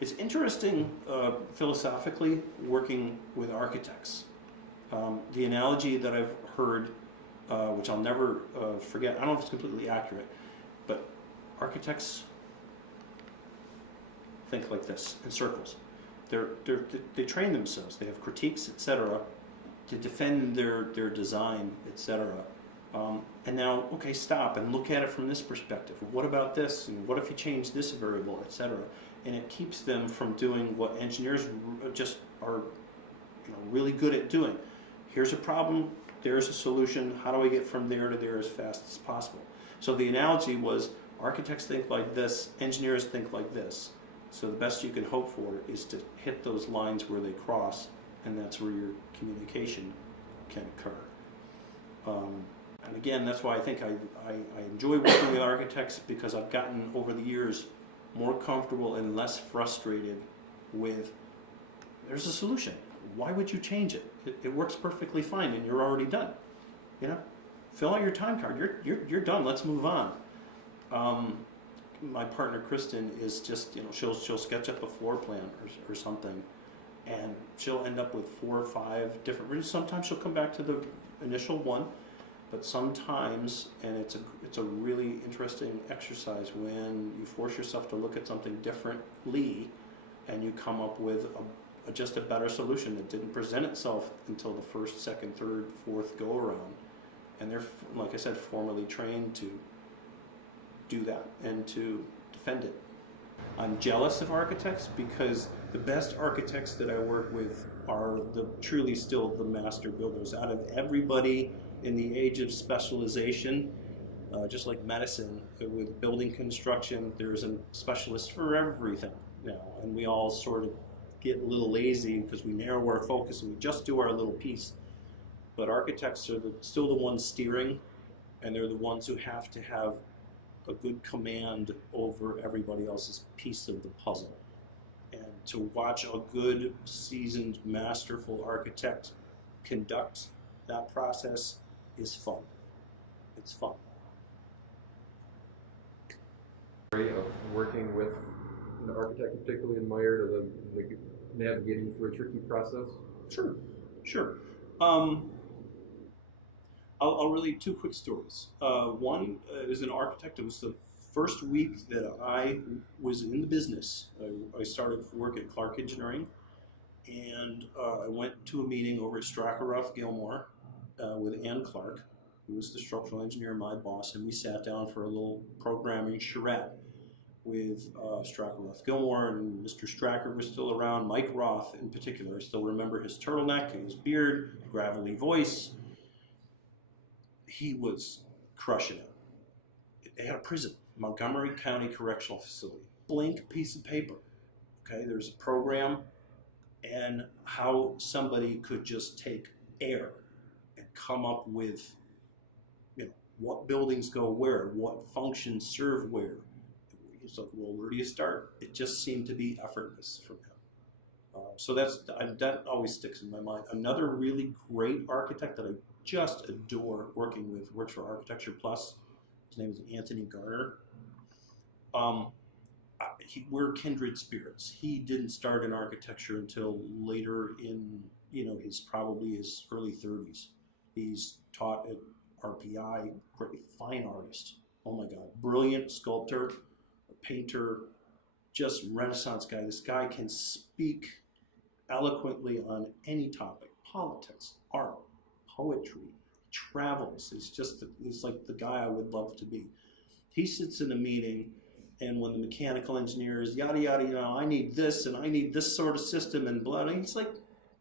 It's interesting philosophically working with architects. The analogy that I've heard, which I'll never forget, I don't know if it's completely accurate, but architects think like this in circles. They train themselves. They have critiques, etc., to defend their design, etc. And now, okay, stop and look at it from this perspective. What about this? And what if you change this variable, etc.? And it keeps them from doing what engineers just are, really good at doing. Here's a problem. There's a solution. How do I get from there to there as fast as possible? So the analogy was architects think like this, engineers think like this. So the best you can hope for is to hit those lines where they cross, and that's where your communication can occur. And again, that's why I think I enjoy working with architects, because I've gotten over the years more comfortable and less frustrated with, there's a solution. Why would you change it? It works perfectly fine and you're already done. Fill out your time card. You're done. Let's move on. My partner Kristen is just, she'll sketch up a floor plan or something, and she'll end up with 4 or 5 different versions. Sometimes she'll come back to the initial one, but sometimes, and it's a really interesting exercise when you force yourself to look at something differently, and you come up with just a better solution that didn't present itself until the first, second, third, fourth go around. And they're, like I said, formally trained to do that and to defend it. I'm jealous of architects because the best architects that I work with are truly still the master builders. Out of everybody in the age of specialization, just like medicine, with building construction, there's a specialist for everything now, and we all sort of get a little lazy because we narrow our focus and we just do our little piece. But architects are still the ones steering, and they're the ones who have to have a good command over everybody else's piece of the puzzle. And to watch a good, seasoned, masterful architect conduct that process is fun. It's fun. Of working with an architect, particularly admired, or the navigating through a tricky process? Sure. I'll relate 2 quick stories. One is an architect. It was the first week that I was in the business. I started work at Clark Engineering, and I went to a meeting over at Strackeroff Gilmore with Ann Clark, who was the structural engineer, my boss, and we sat down for a little programming charrette with Strackeroff Gilmore, and Mr. Stracker was still around. Mike Roth, in particular, I still remember his turtleneck and his beard, gravelly voice. He was crushing it. They had a prison, Montgomery County Correctional Facility, blank piece of paper. Okay, there's a program, and how somebody could just take air and come up with, what buildings go where, what functions serve where. It's like, well, where do you start? It just seemed to be effortless from him. So that always sticks in my mind. Another really great architect that I just adore working with, works for Architecture Plus. His name is Anthony Garner. We're kindred spirits. He didn't start in architecture until later in, his early 30s. He's taught at RPI, great, fine artist. Oh my God, brilliant sculptor, painter, just Renaissance guy. This guy can speak eloquently on any topic: politics, art, poetry, travels. He's like the guy I would love to be. He sits in a meeting, and when the mechanical engineers, yada yada, I need this and I need this sort of system and blah, and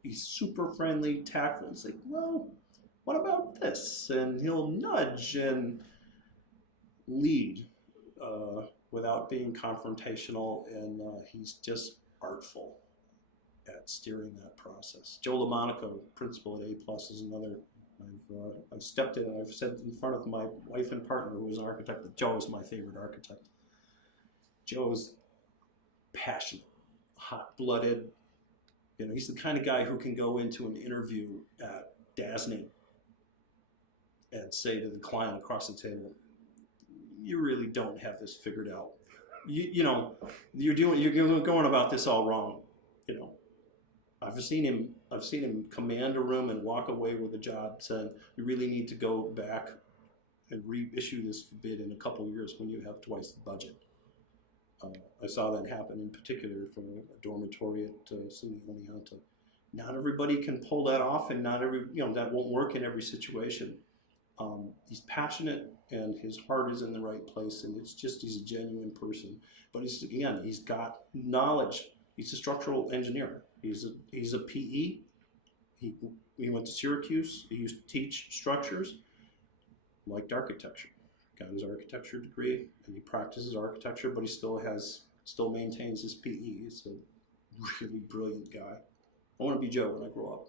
he's super friendly, tactful. He's like, well, what about this? And he'll nudge and lead without being confrontational, and he's just artful at steering that process. Joe LaMonaco, principal at A+, is another. I've stepped in and I've said in front of my wife and partner, who was an architect, that Joe is my favorite architect. Joe's passionate, hot-blooded. He's the kind of guy who can go into an interview at Dasney and say to the client across the table, you really don't have this figured out. you know, you're going about this all wrong. You know, I've seen him command a room and walk away with a job saying, you really need to go back and reissue this bid in a couple years when you have twice the budget. I saw that happen in particular for a dormitory at SUNY Oneonta. Not everybody can pull that off, and not every, that won't work in every situation. He's passionate, and his heart is in the right place, and it's just he's a genuine person. But he's got knowledge. He's a structural engineer. He's a PE. He went to Syracuse. He used to teach structures. Liked architecture. Got his architecture degree, and he practices architecture, but he still maintains his PE. He's a really brilliant guy. I want to be Joe when I grow up.